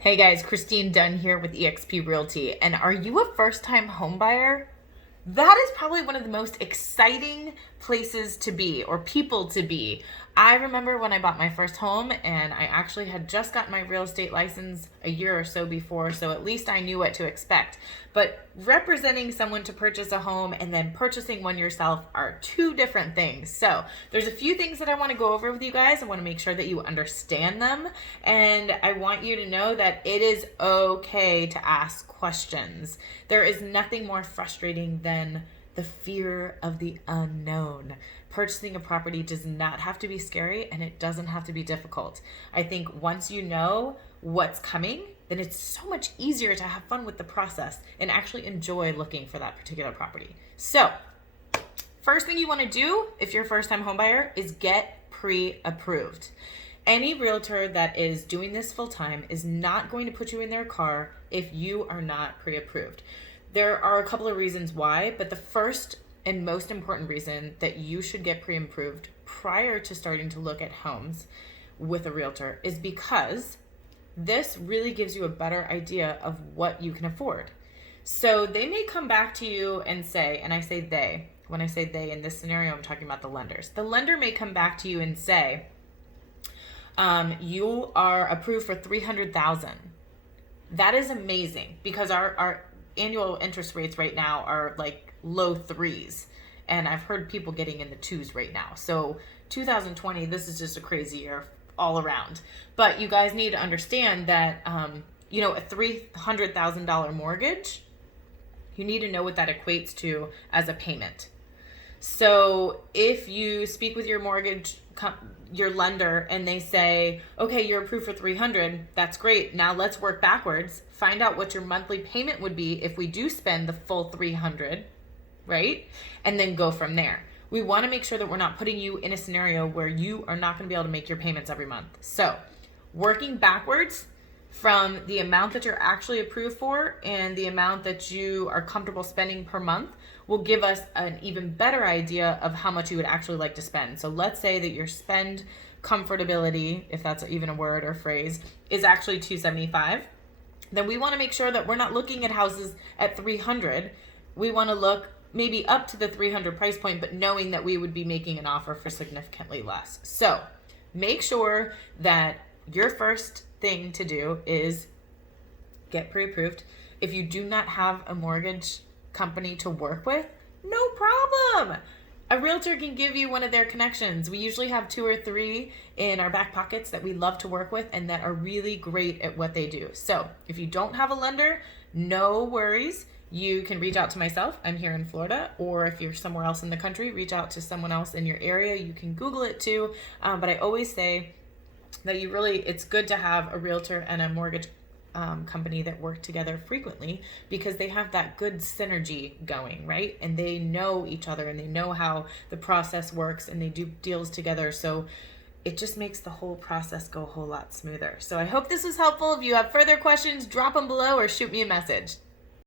Hey guys, Kristine Dunn here with eXp Realty. And are you a first-time home buyer? That is probably one of the most exciting places to be or people to be. I remember when I bought my first home and I actually had just gotten my real estate license a year or so before, so at least I knew what to expect. But representing someone to purchase a home and then purchasing one yourself are two different things. So there's a few things that I want to go over with you guys. I want to make sure that you understand them, and I want you to know that it is okay to ask questions. There is nothing more frustrating than the fear of the unknown. Purchasing a property does not have to be scary, and it doesn't have to be difficult. I think once you know what's coming, then it's so much easier to have fun with the process and actually enjoy looking for that particular property. So, first thing you want to do if you're a first-time homebuyer is get pre-approved. Any realtor that is doing this full-time is not going to put you in their car if you are not pre-approved. There are a couple of reasons why, but the first and most important reason that you should get pre-approved prior to starting to look at homes with a realtor is because this really gives you a better idea of what you can afford. So they may come back to you and say, and I say they, when I say they in this scenario, I'm talking about the lenders. The lender may come back to you and say, you are approved for $300,000. That is amazing because our annual interest rates right now are like low threes, and I've heard people getting in the twos right now. So 2020, this is just a crazy year all around. But you guys need to understand that a $300,000 mortgage, you need to know what that equates to as a payment. So if you speak with your your lender and they say, okay, you're approved for 300, that's great. Now let's work backwards. Find out what your monthly payment would be if we do spend the full 300, right? And then go from there. We want to make sure that we're not putting you in a scenario where you are not going to be able to make your payments every month. So working backwards from the amount that you're actually approved for and the amount that you are comfortable spending per month will give us an even better idea of how much you would actually like to spend. So let's say that your spend comfortability, if that's even a word or phrase, is actually $275. Then we want to make sure that we're not looking at houses at 300. We want to look maybe up to the 300 price point, but knowing that we would be making an offer for significantly less. So make sure that your first thing to do is get pre-approved. If you do not have a mortgage company to work with, no problem. A realtor can give you one of their connections. We usually have 2 or 3 in our back pockets that we love to work with and that are really great at what they do. So if you don't have a lender, no worries. You can reach out to myself. I'm here in Florida, or if you're somewhere else in the country, reach out to someone else in your area. You can Google it too. But I always say that it's good to have a realtor and a mortgage company that work together frequently because they have that good synergy going, right? And they know each other and they know how the process works and they do deals together. So it just makes the whole process go a whole lot smoother. So I hope this was helpful. If you have further questions, drop them below or shoot me a message.